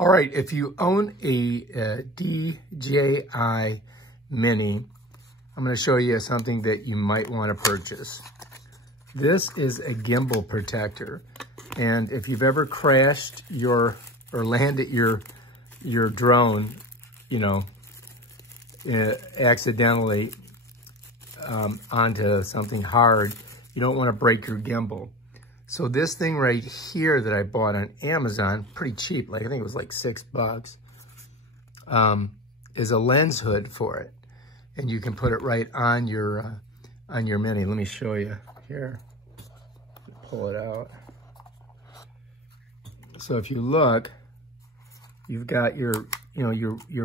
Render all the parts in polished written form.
All right, if you own a DJI Mini, I'm going to show you something that you might want to purchase. This is a gimbal protector, and if you've ever crashed or landed your drone, accidentally onto something hard, you don't want to break your gimbal. So this thing right here that I bought on Amazon, pretty cheap, I think it was like $6, is a lens hood for it. And you can put it right on your Mini. Let me show you here. Pull it out. So if you look, you've got your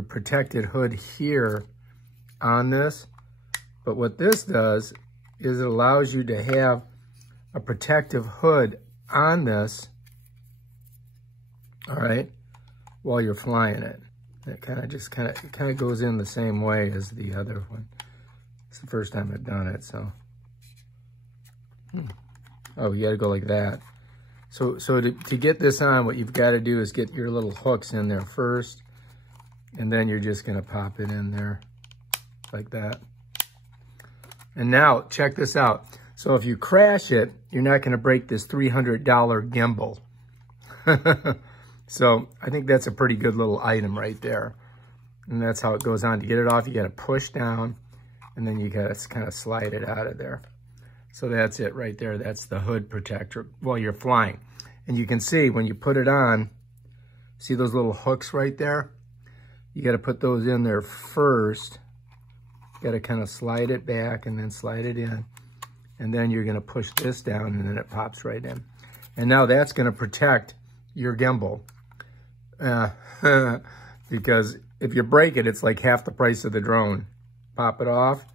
protected hood here on this. But what this does is it allows you to have a protective hood on this, all right, while you're flying it. It kind of goes in the same way as the other one. It's the first time I've done it, so. Oh, you gotta go like that. So to get this on, what you've gotta do is get your little hooks in there first, and then you're just gonna pop it in there like that. And now, check this out. So if you crash it, you're not gonna break this $300 gimbal. So I think that's a pretty good little item right there. And that's how it goes on. To get it off, you gotta push down, and then you gotta kind of slide it out of there. So that's it right there. That's the hood protector while you're flying. And you can see when you put it on, see those little hooks right there? You gotta put those in there first. You gotta kind of slide it back and then slide it in. And then you're gonna push this down and then it pops right in. And now that's gonna protect your gimbal. Because if you break it, it's like half the price of the drone. Pop it off,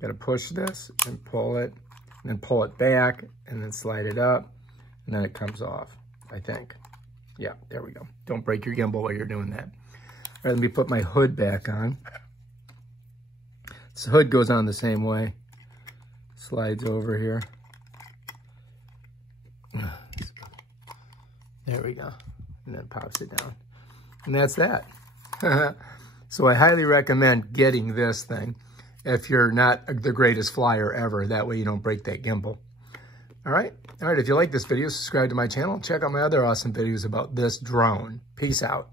gotta push this and pull it, and then pull it back and then slide it up, and then it comes off, I think. Yeah, there we go. Don't break your gimbal while you're doing that. All right, let me put my hood back on. This hood goes on the same way. Slides over here. There we go. And then pops it down. And that's that. So I highly recommend getting this thing if you're not the greatest flyer ever. That way you don't break that gimbal. All right. If you like this video, subscribe to my channel. Check out my other awesome videos about this drone. Peace out.